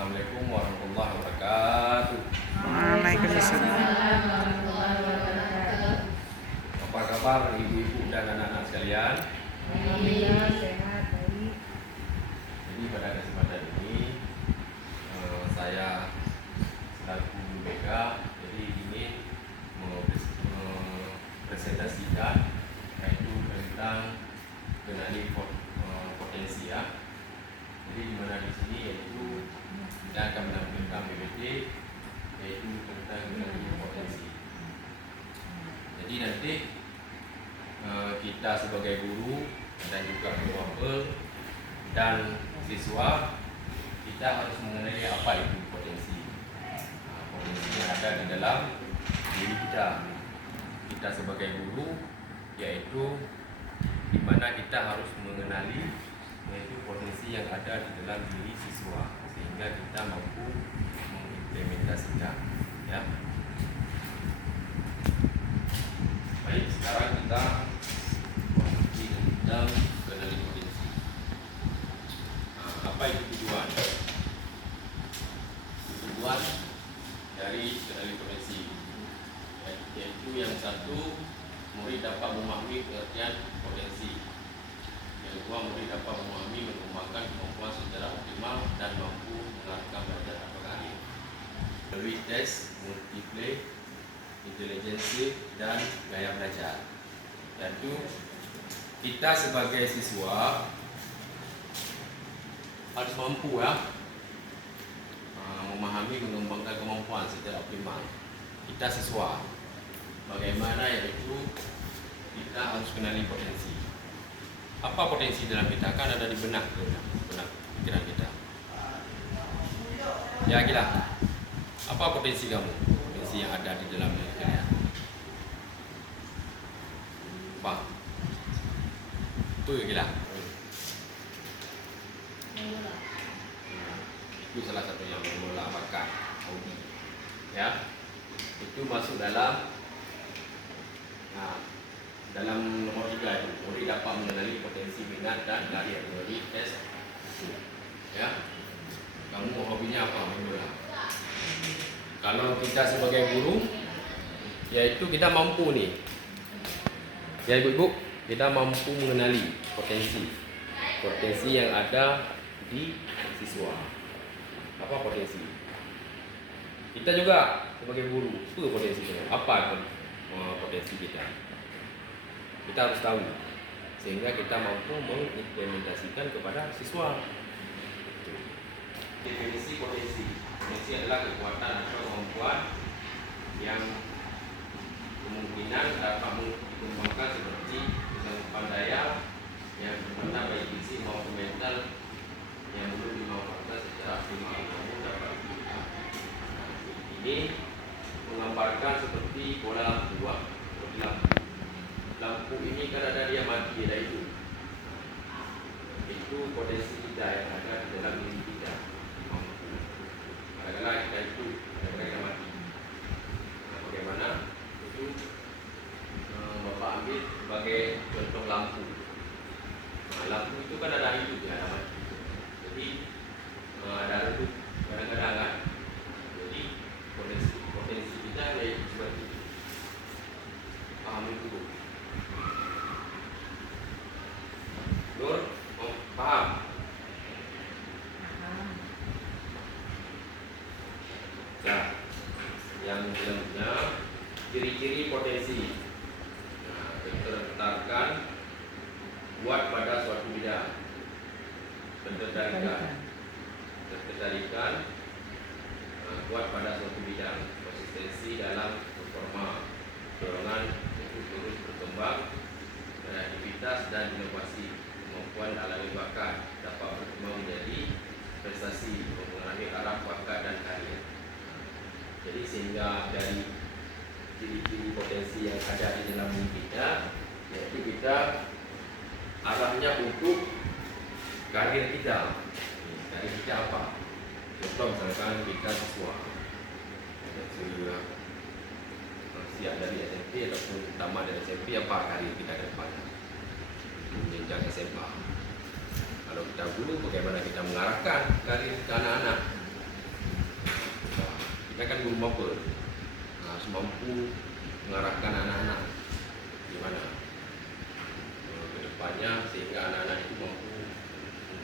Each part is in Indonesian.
Assalamualaikum warahmatullahi wabarakatuh. Waalaikumsalam. Apa kabar ibu-ibu dan anak-anak sekalian? Alhamdulillah sehat, baik. Jadi pada kesempatan ini saya selaku BK jadi ingin mempresentasikan yaitu tentang kenali potensi ya. Jadi di mana di sini yaitu kita akan menampilkan PPT yaitu tentang kenali potensi. Jadi nanti kita sebagai guru dan juga pengajar dan siswa kita harus mengenali apa itu potensi. Potensi yang ada di dalam diri kita. Kita sebagai guru yaitu di mana kita harus mengenali yaitu potensi yang ada di dalam diri siswa sehingga kita mampu mengimplementasikan ya. Baik, sekarang kita memasuki tentang kenali potensi. Apa itu tujuan? Tujuan dari kenali potensi yaitu yang satu, murid dapat memahami pengertian potensi. Yang kedua, murid dapat memahami mengembangkan kemampuan secara optimal dan mampu mengarahkan belajar atau karir melalui tes, multiple, intelijensi dan gaya belajar. Tentu kita sebagai siswa harus mampu memahami mengembangkan kemampuan secara optimal. Kita siswa bagaimana yaitu kita harus kenali potensi. Apa potensi dalam kita? Kan ada di benak pikiran kita. Ya gila. Apa potensi kamu? Potensi yang ada di dalam diri kalian. Apa? Itu ya gila. Itu salah satu yang mengelola bakat, hobi. Ya. Itu masuk dalam dalam nomor 3 itu, murid dapat mengenali potensi minat dan karir melalui tes. Ya, kamu hobinya apa? Main bola. Kalau kita sebagai guru, yaitu kita mampu nih, ya ibu-ibu, kita mampu mengenali potensi yang ada di siswa. Apa potensi? Kita juga sebagai guru, itu potensi kita. Apa potensi kita? Kita harus tahu sehingga kita mampu mengimplementasikan kepada siswa. Definisi potensi. Potensi adalah kekuatan atau kemampuan yang kemungkinan dapat dikembangkan seperti kemampuan daya yang bermanfaat baik fisik maupun mental yang belum dimanfaatkan secara optimal namun dapat digunakan. Ini menggambarkan seperti bola lampu. Lampu ini kan ada dia mati, dia hidup. Itu potensi kita yang ada di dalam diri kita. Kadang-kadang kita itu, kadang-kadang kita mati. Bagaimana? Itu Bapak ambil sebagai contoh lampu. Lampu itu kan ada hidup ya, ada mati. Jadi ada redup kadang-kadang kan. Jadi potensi kita yaitu seperti itu. Paham itu? Nur, paham? Nah, yang selanjutnya ciri-ciri potensi. Ketertarikan kuat pada suatu bidang. Ketertarikan kuat pada suatu bidang. Konsistensi dalam performa. Dorongan untuk terus berkembang. Kreativitas dan inovasi. Kemampuan alami bakat dapat berkembang menjadi prestasi mengenai arah bakat dan karir. Jadi sehingga dari ciri-ciri potensi yang ada di dalam diri kita, yaitu kita arahnya untuk karir kita. Karir kita apa? Contoh misalkan kita siswa siap dari SMP ataupun tamat dari SMP, apa karir kita ke depan? Menjenjang SMA. Kalau kita guru, bagaimana kita mengarahkan karir ke anak-anak? mereka kan guru mapel, harus mampu mengarahkan anak-anak gimana ke depannya sehingga anak-anak itu mampu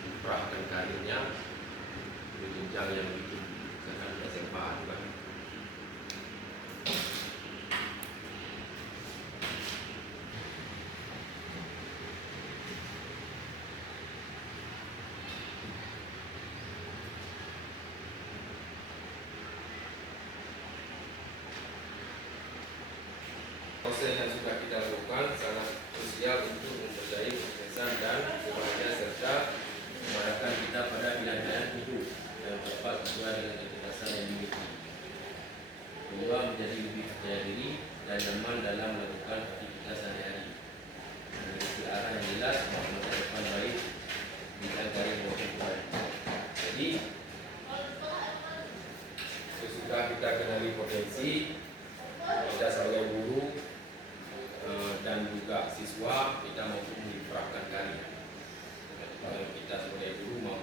memperahkan karirnya ke jenjang yang lebih tinggi, misalkan di SMA juga. Proses yang sudah kita lakukan sangat krusial untuk mempercayai kesuksesan dan kebahagiaan serta mengarahkan kita pada pilihan hidup yang tepat sesuai dengan kecerdasan yang dimiliki. Kedua, menjadi lebih percaya diri dan nyaman dalam melakukan aktivitas sehari-hari. Memiliki arah yang jelas untuk masa depan baik di karir maupun pribadi. Jadi, sesudah kita kenali potensi, kita sebagai guru dan juga siswa, kita mampu menyiapkan karya. Kalau kita sebagai guru mau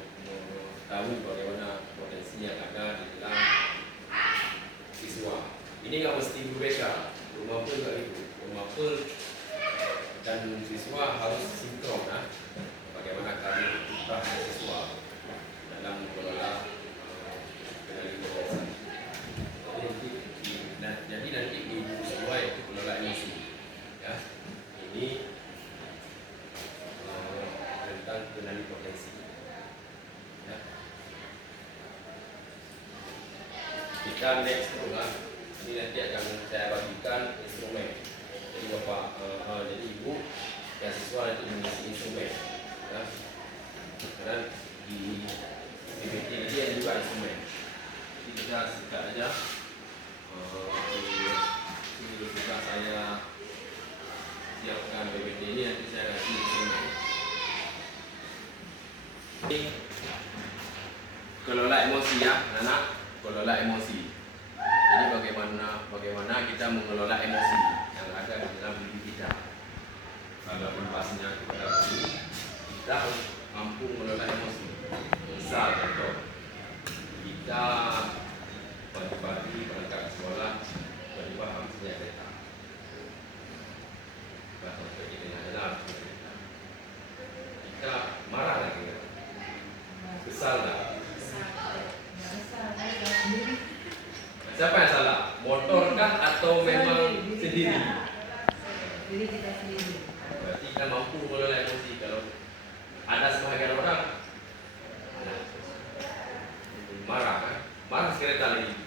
tahu bagaimana potensi yang ada di dalam siswa. Ini nggak mesti berbeda. Guru mapel juga itu. Guru mapel dan siswa harus sinkron, bagaimana karya kita siswa dalam mengelola kendali potensi. Jadi nanti di siswa itu mengelola emosi. Ya, ini tentang kendali potensi. Ya. Kita next program ini nanti akan saya bagikan instrumen. Jadi bapak, jadi ibu dan siswa nanti mengisi instrumen. Ya. Karena di PPT ini ada juga instrumen. Jadi kita sikat aja. Ini juga saya siapkan PPT ini, nanti saya kasih instrumen. Ini kelola emosi ya, anak, kelola emosi. Jadi bagaimana kita mengelola emosi yang ada di dalam diri kita. Kalau impasnya kita guru, kita harus mampu mengelola emosi. Misal contoh, kita pagi-pagi berangkat ke sekolah, tiba-tiba habisnya kereta. Sampai di tengah jalan kita marah lagi kan? Kesal tak? Siapa yang salah? Motor kah atau memang sendiri? Diri kita sendiri. Berarti kita mampu mengelola emosi. Kalau ada sebahagian orang marah kan? Marah kereta lagi.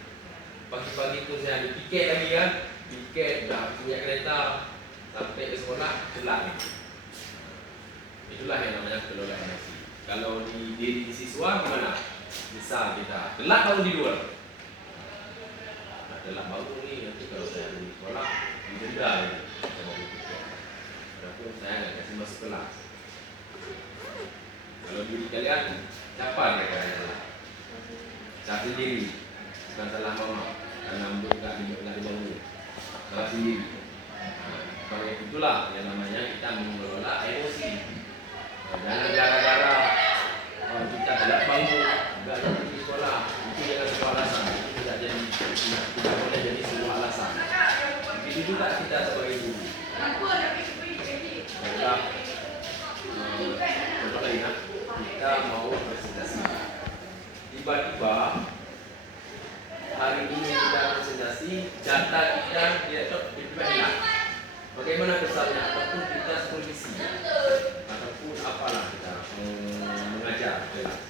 Pagi-pagi pun saya ada tiket lagi kan? Tiket dah punya kereta. Sampai ke sekolah, telat. Itulah yang namanya kelola emosi. Kalau di diri siswa gimana? Misal kita telat bangun tidur. Telat bangun ni, nanti kalau saya di sekolah, didenda lagi. Walaupun saya nggak kasih masuk kelas. Kalau diri kalian, siapa mereka yang salah? Saya sendiri, bukan salah mama. Karena nggak dibangun. Salah sendiri. Sebagai itulah yang namanya kita mengelola emosi. Jangan gara-gara kita telat bangun, nggak jadi di sekolah, itu jangan sebuah alasan. Itu tidak boleh jadi sebuah alasan. Begitu juga kita sebagai guru. Adalah contoh lain, kita mau presentasi. Tiba-tiba hari ini kita presentasi, data kita tiba-tiba hilang. Bagaimana kesannya? Ataupun kita supervisi, ataupun apalah kita mengajar kelas.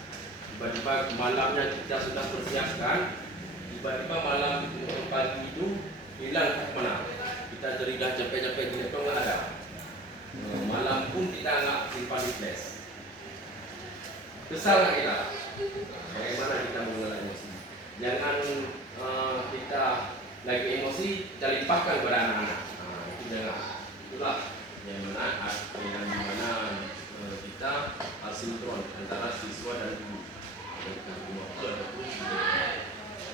Tiba-tiba malamnya kita sudah persiapkan, tiba-tiba malam itu pagi itu hilang ke mana? Kita jadi dah capek-capek di depan nggak ada. Malam pun kita nggak simpan di flash. Kesal nggak kita? Bagaimana kita mengelola emosi? Jangan kita lagi emosi, kita limpahkan kepada anak-anak. Itulah yang mana kita harus sinkron antara siswa dan guru.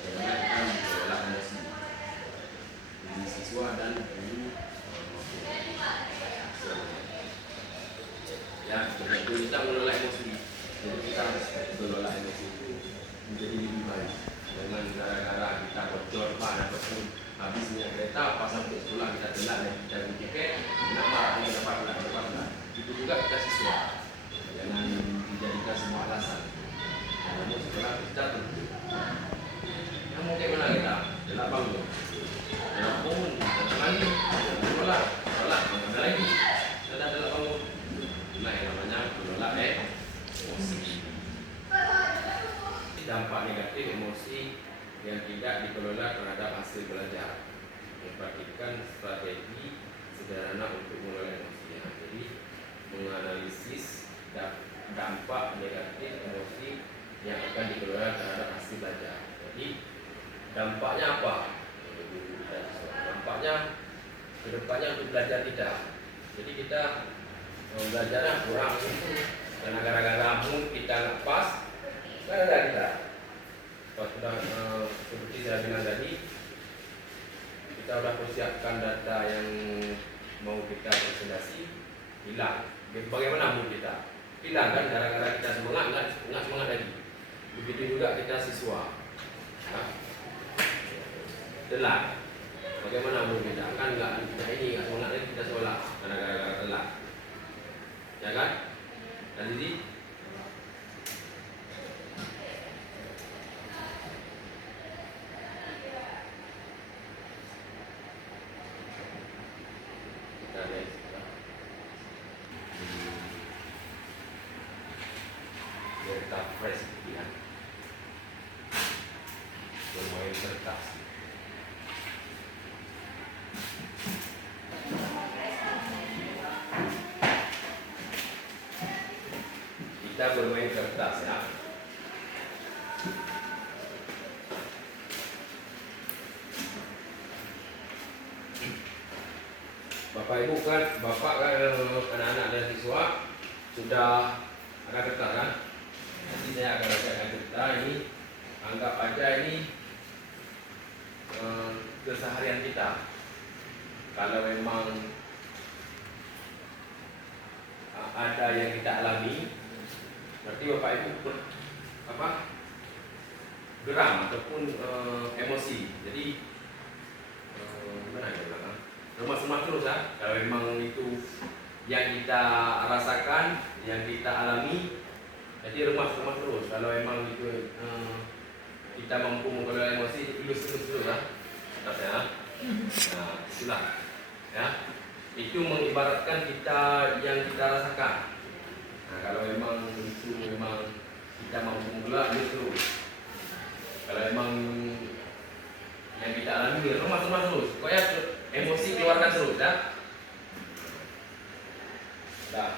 Bagaimana kita mengelola emosi dari siswa dan guru. Ya, kita mengelola emosi. Jadi kita harus mengelola emosi itu jatuh. Kamu kayak mana kita? Tidak bangun. Tidak bangun. Tidak lagi. Tolak. Tolak. Mana lagi? Tidak bangun. Nah, yang namanya menolak emosi. Dampak negatif emosi yang tidak dikelola terhadap hasil belajar. Memperhatikan strategi sederhana untuk mengelola emosinya. Jadi menganalisis dampak negatif emosi yang akan dikelola terhadap hasil belajar. Jadi dampaknya apa? Dampaknya kedepannya untuk belajar tidak. Jadi kita belajarnya kurang karena gara-gara mood kita nggak pas. Kan ada kita. Pas sudah seperti saya bilang tadi, kita sudah persiapkan data yang mau kita presentasi, hilang. Bagaimana mood kita? Hilang kan gara-gara kita semangat, nggak semangat lagi. Begitu juga kita siswa. Telat. Bagaimana mood kita? Kan nggak semangat lagi kita sekolah karena gara-gara telat. Ya kan? Dan jadi kita fresh ya. Bermain kertas. Kita bermain kertas ya. Bapak Ibu kan, Bapak kan anak-anak dan siswa sudah ada kertas kan? Nanti saya akan bacakan cerita ini. Anggap aja ini keseharian kita. Kalau memang ada yang kita alami, berarti Bapak Ibu geram ataupun emosi. Jadi gimana ya bilang? Remas-remas terus ya. Kalau memang itu yang kita rasakan, yang kita alami, jadi remas-remas terus. Kalau memang itu kita mampu mengelola emosi, ilus terus lah. Ya. Nah, itulah. Ya. Itu mengibaratkan kita yang kita rasakan. Nah, kalau memang itu memang kita mampu mengelola ilus terus. Kalau memang yang kita alami remas-remas terus. Pokoknya emosi keluarkan terus ya. Nah,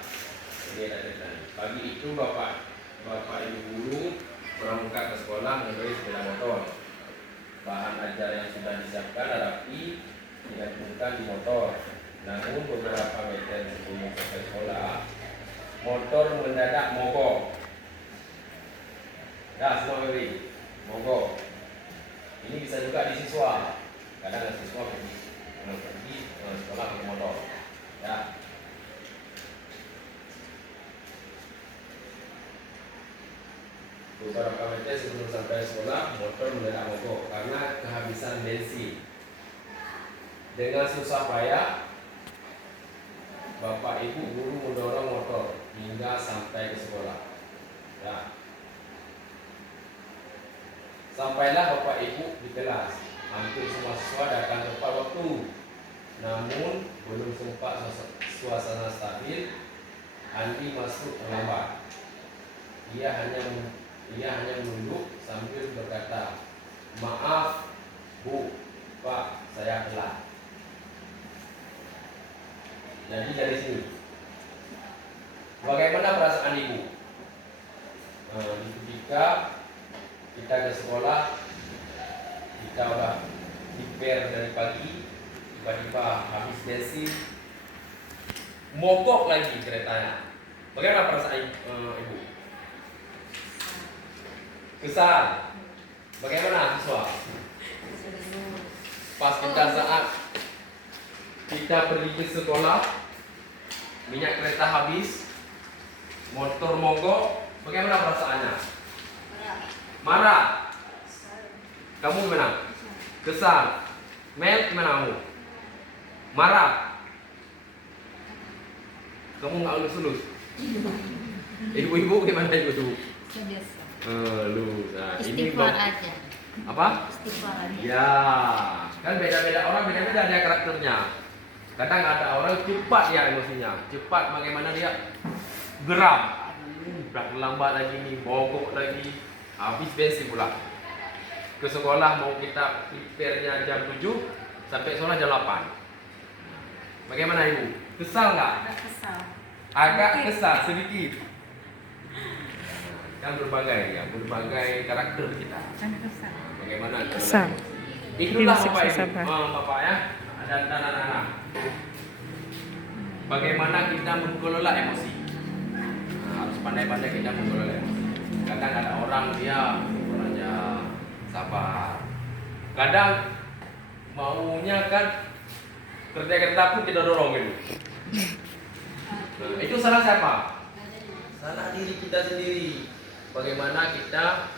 ini ada cerita. Pagi itu Bapak Ibu guru berangkat ke sekolah membeli sepeda motor. Bahan ajar yang sudah disiapkan rapi digantungkan di motor. Namun beberapa meter sebelum sampai sekolah, motor mendadak mogok. Ya, semua beri mogok. Ini bisa juga di siswa. Kadang ada siswa pergi sekolah pakai motor. Ya. Beberapa meter sebelum sampai sekolah, motor mendadak mogok karena kehabisan bensin. Dengan susah payah, Bapak Ibu guru mendorong motor hingga sampai ke sekolah. Ya. Sampailah Bapak Ibu di kelas. Hampir semua siswa datang tepat waktu. Namun belum sempat suasana stabil, Andi masuk terlambat. Ia hanya menunduk sambil berkata, "Maaf, Bu, Pak, saya telat." Jadi dari sini, bagaimana perasaan Ibu? Ketika kita ke sekolah, kita udah prepare dari pagi, tiba-tiba habis bensin, mogok lagi keretanya. Bagaimana perasaan Ibu? Kesal. Bagaimana siswa? Pas saat kita pergi ke sekolah, minyak kereta habis, motor mogok, bagaimana perasaannya? Marah. Kamu gimana? Kesal. Mel, gimana kamu? Marah. Kamu nggak lulus. Ibu-ibu gimana ibu? Biasa. Lu Nah, Istighfar aja. apa? Istighfar aja. Ya, kan beda-beda orang, beda-beda dia karakternya. Kadang ada orang cepat ya emosinya, cepat bagaimana dia geram, udah lambat lagi nih, mogok lagi, habis bensin pula. Ke sekolah mau kita prepare-nya jam 7 sampai sekolah jam 8. Bagaimana ibu? Kesal nggak? Agak kesal. Agak kesal sedikit. Kan berbagai ya, berbagai karakter kita. Agak kesal. Bagaimana? Kesal. Itulah Prinsip Bapak Ibu, sabar. Bapak ya, dan anak-anak. Bagaimana kita mengelola emosi? Nah, harus pandai-pandai kita mengelola emosi. Kadang ada orang dia orangnya sabar. Kadang maunya kan kerja-kerja pun tidak dorongin. Nah, itu salah siapa? Salah diri kita sendiri. Bagaimana kita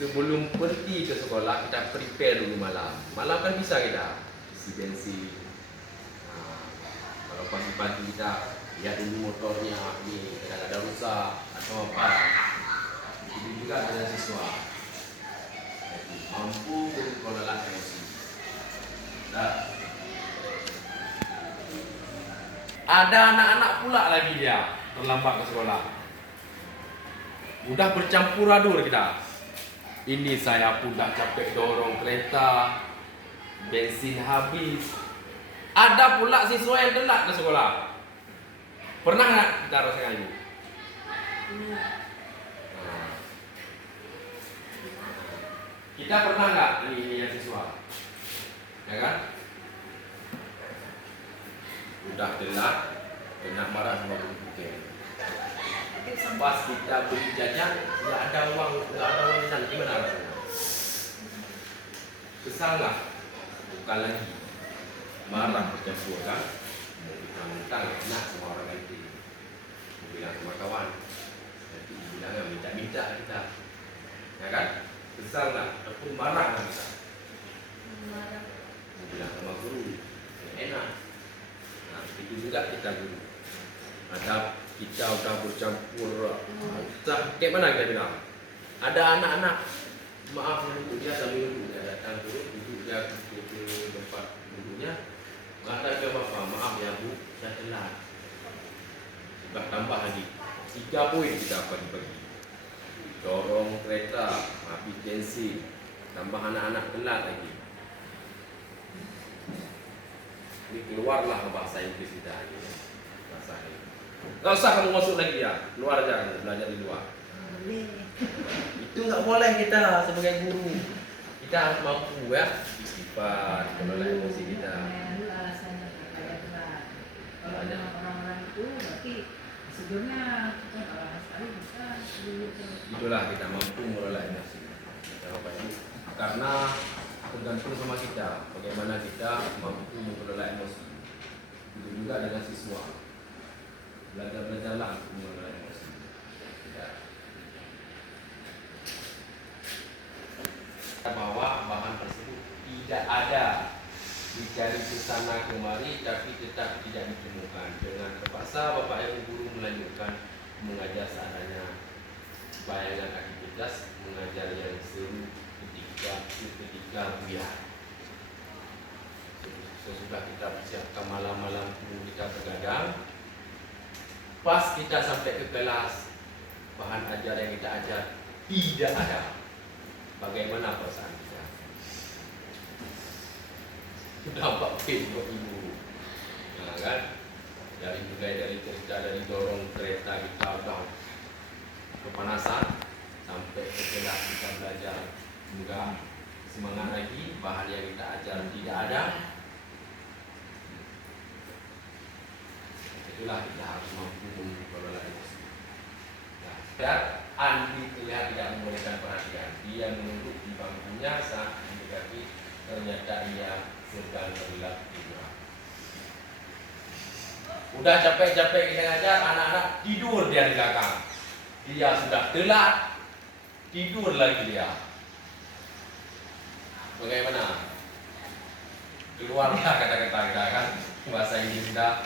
sebelum pergi ke sekolah kita prepare dulu malam. Malam kan bisa kita isi bensin. Nah, kalau pagi-pagi kita lihat dulu motornya ini kadang ada rusak atau apa. Itu juga dengan siswa. Jadi, mampu mengelola emosi. Nah, ada anak-anak pula lagi dia terlambat ke sekolah. Udah bercampur aduk kita. Ini saya pun dah capek dorong kereta, bensin habis. Ada pula siswa yang telat ke sekolah. Pernah nggak kita rasakan ini? Nah. Kita pernah nggak ini yang siswa? Ya kan? Udah telat, kena marah sama guru kita. Pas kita beli jajan, nggak ada uang dan gimana rasanya? Kesal nggak? Bukan lagi marah bercampur kan? Mau kita minta enak sama orang lain, mau bilang sama kawan, nanti bilangnya minta kita, ya kan? Kesal nggak? Ataupun marah nggak kita? Mau bilang sama guru, ya enak. Nah, itu juga kita guru. Ada kita udah bercampur, entah kayak mana kita bilang. Ada anak-anak, maaf ya duduk dia sambil duduk, dia datang duduk dia ke tempat duduknya. Kata ke bapak, maaf ya bu, saya telat. Sudah tambah lagi 3 poin kita pagi-pagi. Dorong kereta, habis bensin, tambah anak-anak telat lagi. Ini keluarlah bahasa Inggris kita ini. Bahasa ini. Gak usah kamu masuk lagi ya, keluar aja kamu belajar di luar. Itu nggak boleh kita sebagai guru. Kita harus mampu ya istighfar, kelola emosi kita. Itu alasannya kayak telat. Kalau ada orang-orang itu berarti sebelumnya kita lama sekali bisa Itulah kita mampu mengelola emosi. Karena tergantung sama kita, bagaimana kita mampu mengelola emosi. Itu juga dengan siswa. Belajar-belajarlah untuk mengelola emosi. Bahwa bahan tersebut tidak ada, dicari ke sana kemari tapi tetap tidak ditemukan. Dengan terpaksa Bapak Ibu guru melanjutkan mengajar seadanya, bayangan aktivitas mengajar yang seru ketika buyar. Sesudah kita persiapkan malam-malam kita begadang, pas kita sampai ke kelas, bahan ajar yang kita ajar tidak ada. Bagaimana perasaan kita? Dampak pain buat ibu. Nah kan, dari cerita dari dorong kereta kita udah kepanasan, sampai ke kelas kita belajar enggak semangat lagi, bahan yang kita ajar tidak ada. Itulah kita harus mampu mengelola emosi. Dan Andi terlihat tidak memberikan perhatian. Dia menunduk di bangkunya saat mendekati, ternyata ia sedang terlelap tidur. Udah capek-capek kita ngajar, anak-anak tidur dia di belakang. Dia sudah telat, tidur lagi dia. Bagaimana? Keluarlah kata-kata kita kan, bahasa Inggris kita.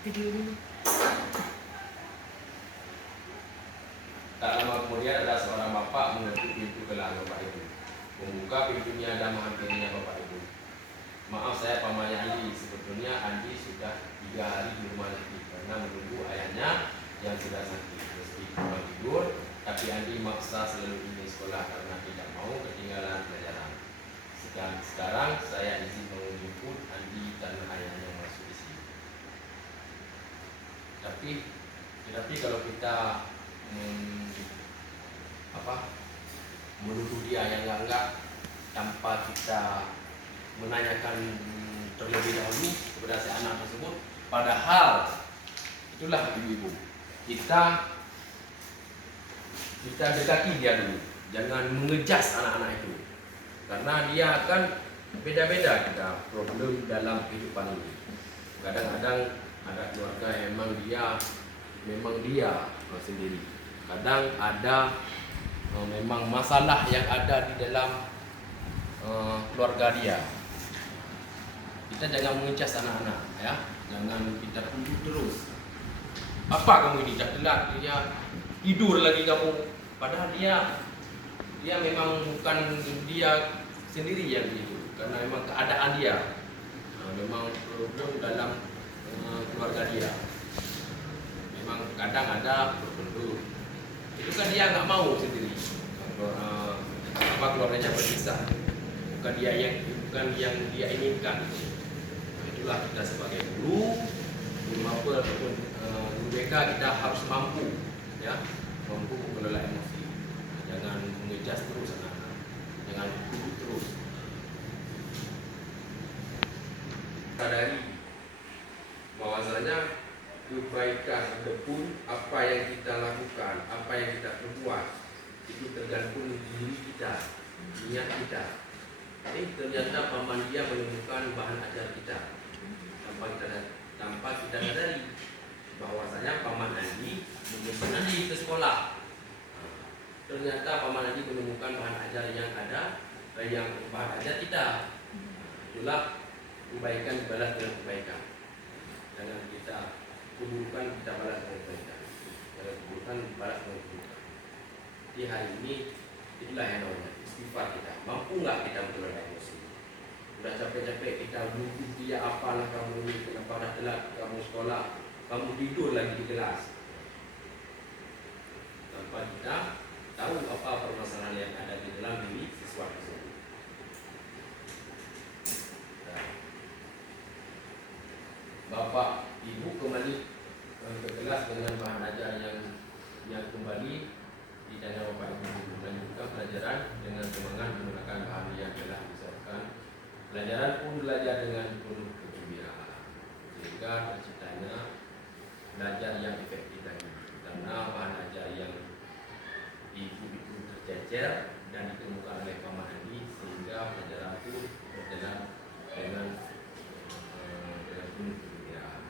tidur dulu. Tak lama kemudian ada seorang bapak mengetuk pintu kelas bapak itu. Membuka pintunya dan menghampirinya bapak itu. Maaf, saya pamannya Andi. Sebetulnya Andi sudah 3 hari di rumah sakit karena menunggu ayahnya yang sudah sakit. Meski kurang tidur, tapi Andi maksa selalu ingin sekolah karena tidak mau ketinggalan pelajaran. Sekarang saya izin menjemput Andi dan ayahnya masuk di sini. Tapi kalau kita menuduh dia yang enggak tanpa kita menanyakan terlebih dahulu kepada si anak tersebut, padahal itulah ibu-ibu, kita dekati dia dulu, jangan mengejas anak-anak itu, karena dia akan beda-beda kita problem dalam kehidupan ini. Kadang-kadang ada keluarga yang memang dia sendiri, kadang ada memang masalah yang ada di dalam keluarga dia. Kita jangan mengejas anak-anak, ya, jangan kita tuduh terus. Apa kamu ini dah telat, dia tidur lagi kamu, padahal dia memang bukan dia sendiri yang begitu, karena memang keadaan dia, memang problem dalam keluarga dia. Memang kadang ada problem. Itu kan dia nggak mau sendiri, keluarganya berpisah, bukan yang dia inginkan. Itulah kita sebagai guru apa ataupun guru BK, kita harus mampu mengelola emosi. Jangan mengejas terus anak-anak, jangan tuduh terus. Sadari bahwasanya kebaikan ataupun apa yang kita lakukan, apa yang kita perbuat, itu tergantung diri kita, niat kita. Ternyata paman dia menemukan bahan ajar kita tanpa kita sadari bahwasanya paman Andi menyusun Andi ke sekolah. Ternyata paman Andi menemukan bahan ajar yang ada, yang bahan ajar kita. Itulah kebaikan dibalas dengan kebaikan. Jangan kita keburukan kita balas dengan kebaikan. Jangan keburukan balas dengan kebaikan. Di hari ini itulah yang namanya istighfar kita. Mampu nggak kita mengelola emosi? Udah capek-capek kita butuh dia, apalah kamu ini, kenapa dah telat kamu sekolah, kamu tidur lagi di kelas, tanpa kita tahu apa permasalahan yang ada di dalam diri siswa tersebut. Bapak Ibu kembali ke kelas dengan bahan ajar yang kembali tidak Bapak Ibu melanjutkan pelajaran dengan semangat menggunakan bahan yang telah disiapkan. Pelajaran pun belajar dengan penuh kegembiraan, sehingga terciptanya belajar yang efektif tadi. Karena bahan ajar yang ibu itu tercecer dan ditemukan oleh paman Andi, sehingga pelajaran pun berjalan dengan penuh kegembiraan.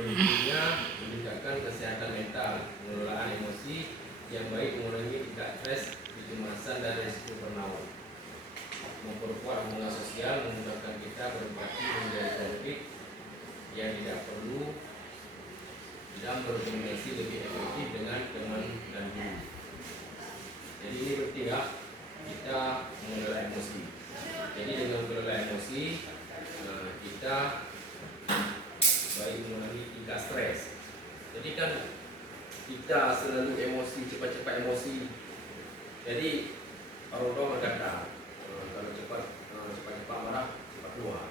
Intinya meningkatkan kesehatan mental, pengelolaan emosi yang baik, mengurangi tingkat stres, kecemasan dan risiko burnout, memperkuat hubungan sosial, memudahkan kita berempati menjadi konflik yang tidak perlu, dan berkomunikasi lebih efektif dengan teman dan guru. Jadi ini penting ya, kita mengelola emosi. Jadi dengan mengelola emosi kita baik mengurangi tingkat stres. Jadi kan kita selalu emosi, cepat-cepat emosi. Jadi orang berkata kalau cepat-cepat marah, cepat keluar.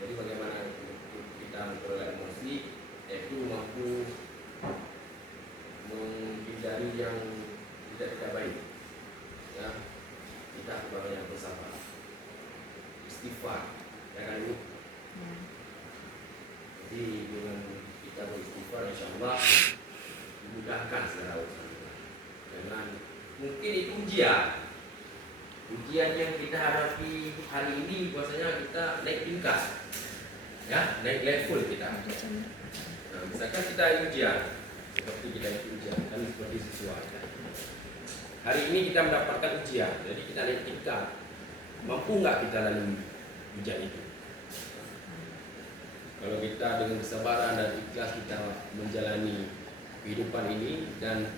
Jadi bagaimana kita mengelola emosi, yaitu mampu menghindari yang tidak baik. Ya, kita kepada yang bersabar, istighfar, ya kan Bu? Jadi dengan kita beristighfar, insyaallah dimudahkan segala urusan kita. Dengan mungkin itu ujian yang kita hadapi hari ini, bahwasanya kita naik tingkat, ya, naik level kita. Nah, misalkan kita ujian, seperti kita ujian kan seperti siswa. Hari ini kita mendapatkan ujian, jadi kita naik tingkat. Mampu nggak kita lalui ujian itu? Kalau kita dengan kesabaran dan ikhlas kita menjalani kehidupan ini dan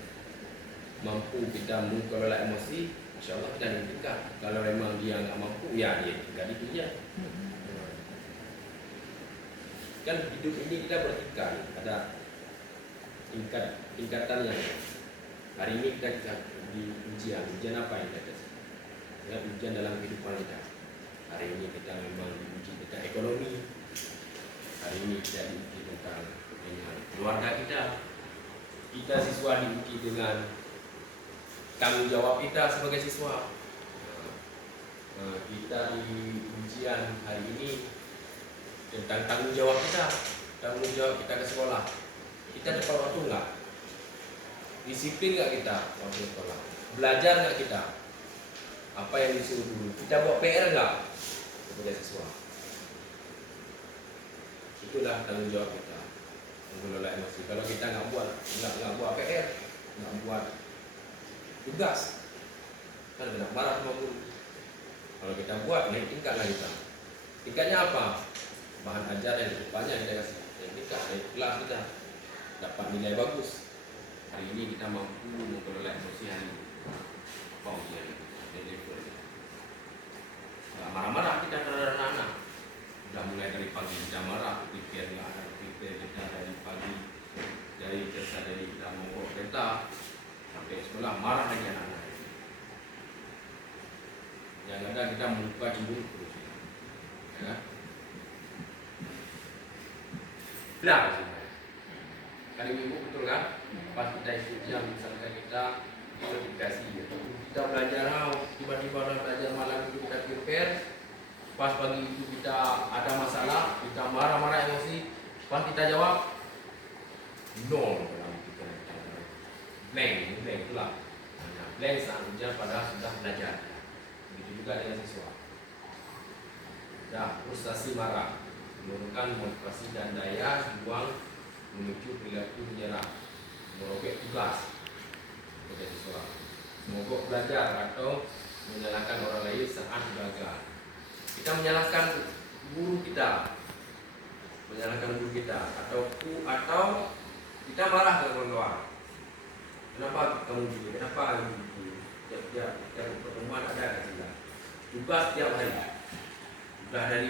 mampu kita mengelola emosi, insya Allah kita ditingkat. Kalau memang dia nggak mampu, ya dia tinggal itu aja. Kan hidup ini kita bertingkat, ada tingkatan yang hari ini kita di ujian apa yang kita kasih? Ya, ujian dalam kehidupan kita. Hari ini kita memang diuji tentang ekonomi, hari ini kita diuji tentang dengan keluarga kita siswa diuji dengan tanggung jawab kita sebagai siswa. Kita di ujian hari ini tentang tanggung jawab kita ke sekolah. Kita tepat waktu enggak? Disiplin enggak kita waktu sekolah? Belajar enggak kita? Apa yang disuruh guru? Kita buat PR enggak sebagai siswa? Itulah tanggung jawab kita mengelola emosi. Kalau kita enggak buat PR, enggak buat tugas, kan kena marah sama guru. Kalau kita buat, naik tingkat lah kita. Tingkatnya apa? Bahan ajar yang depannya kita kasih naik tingkat, naik kelas kita dapat nilai bagus. Hari ini kita mampu mengelola emosi hari ini. Apa ujian itu? Marah-marah kita terhadap anak-anak. Sudah mulai dari pagi kita marah, pikir kita dari pagi, dari kita mogok kereta sampai sekolah marah lagi anak-anak. Yang ada kita membuka cemburu terus. Ya. Benar sebenarnya. Kali minggu betul kan? Pas kita ikut jam misalkan kita dikasih gitu. Kita belajar tiba-tiba belajar malam itu kita prepare. Pas pagi itu kita ada masalah, kita marah-marah emosi. Pas kita jawab nol dalam pikiran kita. Blank itulah. Blank saat ujian padahal sudah belajar. Begitu juga dengan siswa. Dah frustasi marah, menurunkan motivasi dan daya juang menuju perilaku menyerah, merobek tugas kepada siswa, mogok belajar atau menyalahkan orang lain saat gagal. Kita menyalahkan guru kita, atau kita marah ke kawan-kawan. Kenapa kamu gitu? Kenapa gitu? Tiap pertemuan ada kata tugas tiap hari. Sudah dari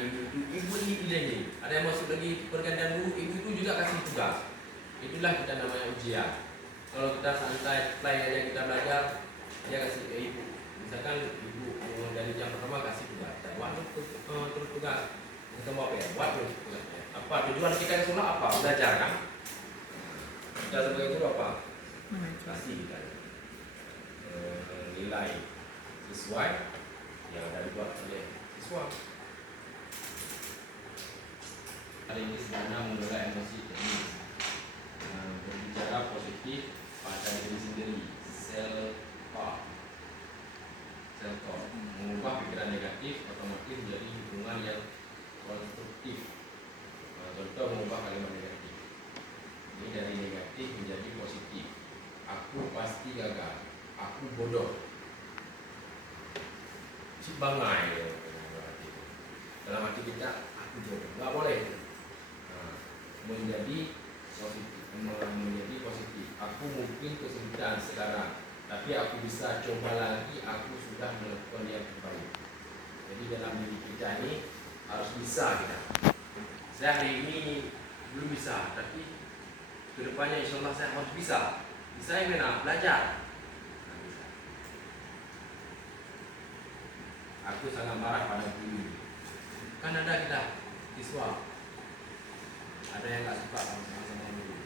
ibu ini ada yang masuk lagi pergantian guru, ibu itu juga kasih tugas. Itulah kita namanya ujian. Kalau kita santai play aja kita belajar, dia kasih ke ibu. Misalkan ibu dari jam pertama kasih tugas, terus tugas kita mau apa ya? Buat tugas. Apa tujuan kita ke sekolah apa? Belajar kan? Kita sebagai guru apa? Kasih kita nilai sesuai yang ada dibuat oleh siswa. Hari ini sebenarnya mengelola emosi teknis, berbicara positif pada diri sendiri, self talk, mengubah pikiran negatif otomatis menjadi hubungan yang konstruktif. Contoh mengubah kalimat negatif, ini dari negatif menjadi positif. Aku pasti gagal, aku bodoh, cibangai dalam hati kita, aku bodoh, nggak boleh. Menjadi positif. Aku mungkin kesulitan sekarang, tapi aku bisa coba lagi. Aku sudah melakukan yang terbaik. Jadi dalam diri kita ini harus bisa kita. Saya hari ini belum bisa, tapi kedepannya insya Allah saya harus bisa. Bisa yang mana? Belajar. Bisa. Aku sangat marah pada guru. Kan ada kita siswa. Ada yang nggak suka sama guru.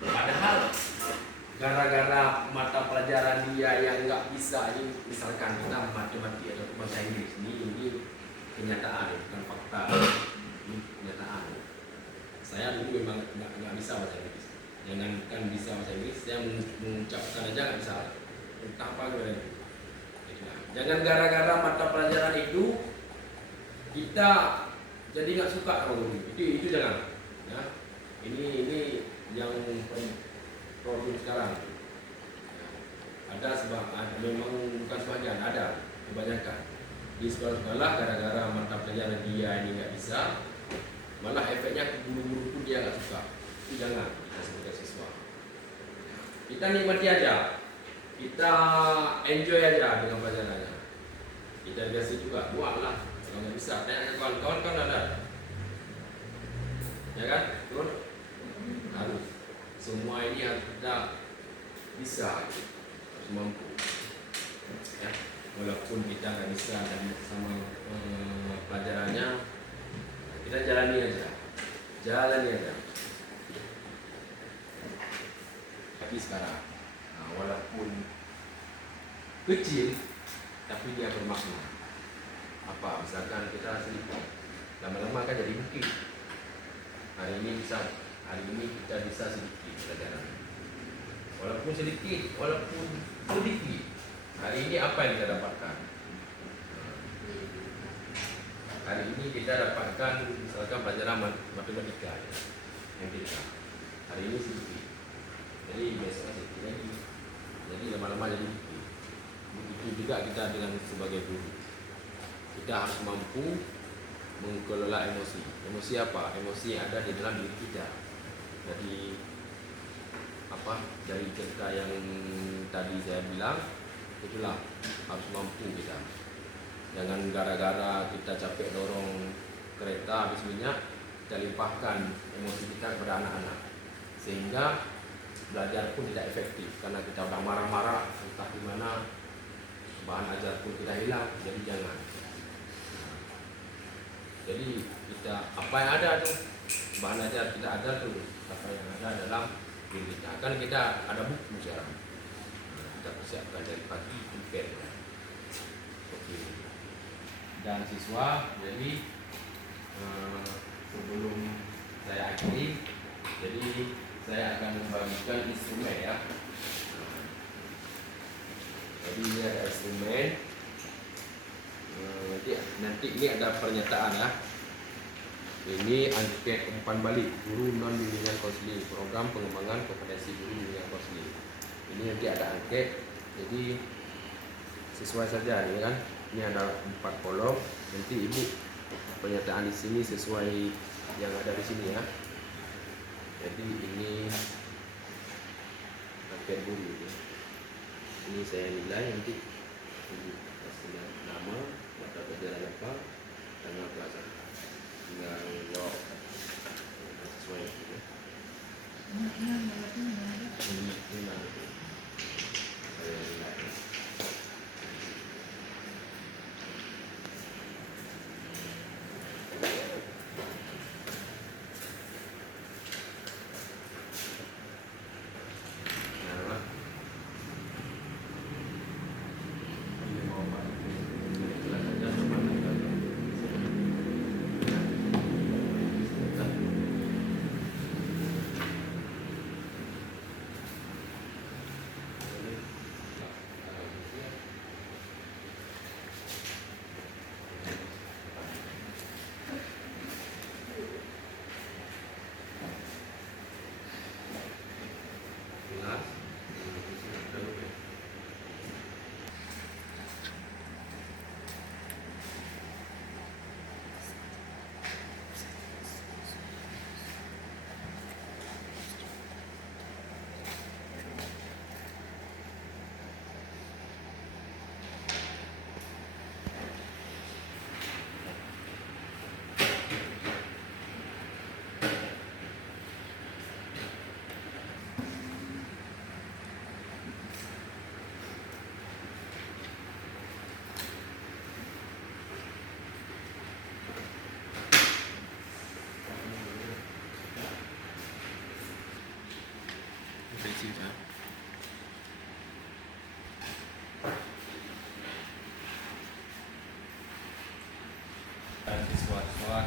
Padahal gara-gara mata pelajaran dia yang nggak bisa, ini misalkan kita matematik atau bahasa Inggris, ini kenyataan, bukan fakta, ini kenyataan. Saya dulu memang nggak bisa bahasa Inggris. Jangankan bisa bahasa Inggris, saya mengucapkan aja nggak bisa. Entah apa gimana itu. Jangan gara-gara mata pelajaran itu kita jadi nggak suka sama guru. Itu jangan. Ya, ini yang problem sekarang. Ada memang bukan sebagian, ada kebanyakan di sekolah-sekolah gara-gara mata pelajaran dia ini nggak bisa, malah efeknya ke guru-guru pun dia nggak suka. Itu jangan kita sebagai siswa. Kita nikmati aja, kita enjoy aja dengan pelajarannya. Kita biasa juga buatlah, kalau nggak bisa tanya ke kawan-kawan kan ada, ya kan? Betul? Harus semua ini harus kita bisa, harus mampu. Ya, walaupun kita nggak bisa dan sama pelajarannya, kita jalani aja. Tapi sekarang, nah, walaupun kecil, tapi dia bermakna. Apa? Misalkan kita sedikit, lama-lama kan jadi bukit. Hari ini kita bisa sedikit pelajaran. Walaupun sedikit, hari ini apa yang kita dapatkan? Hari ini kita dapatkan misalkan pelajaran matematika yang kita. Hari ini sedikit. Jadi besok sedikit lagi. Jadi lama-lama jadi bukit. Begitu juga kita dengan sebagai guru. Kita harus mampu mengelola emosi. Emosi apa? Emosi yang ada di dalam diri kita. Jadi dari cerita yang tadi saya bilang, itulah harus mampu kita. Jangan gara-gara kita capek dorong kereta habis minyak, kita limpahkan emosi kita kepada anak-anak, sehingga belajar pun tidak efektif karena kita udah marah-marah entah di mana, bahan ajar pun tidak hilang. Jadi jangan. Jadi kita apa yang ada tuh, bahan ajar tidak ada tuh, apa yang ada dalam diri kita. Kan kita ada buku sekarang, kita persiapkan dari pagi sampai oke. Dan siswa, jadi sebelum saya akhiri, jadi saya akan membagikan instrumen ya. Jadi ini ada instrumen. Nanti ini ada pernyataan ya. Ini angket umpan balik guru non bimbingan konseling, program pengembangan kompetensi guru bimbingan konseling. Ini nanti ada angket, jadi sesuai saja ya kan. Ini ada 4 kolom. Nanti ibu pernyataan di sini sesuai yang ada di sini ya. Jadi ini angket guru ya. Ini saya nilai nanti ibu kasih nama, mata pelajaran apa, tanggal pelajaran. Tinggal jawab sesuai itu. Dan siswa-siswa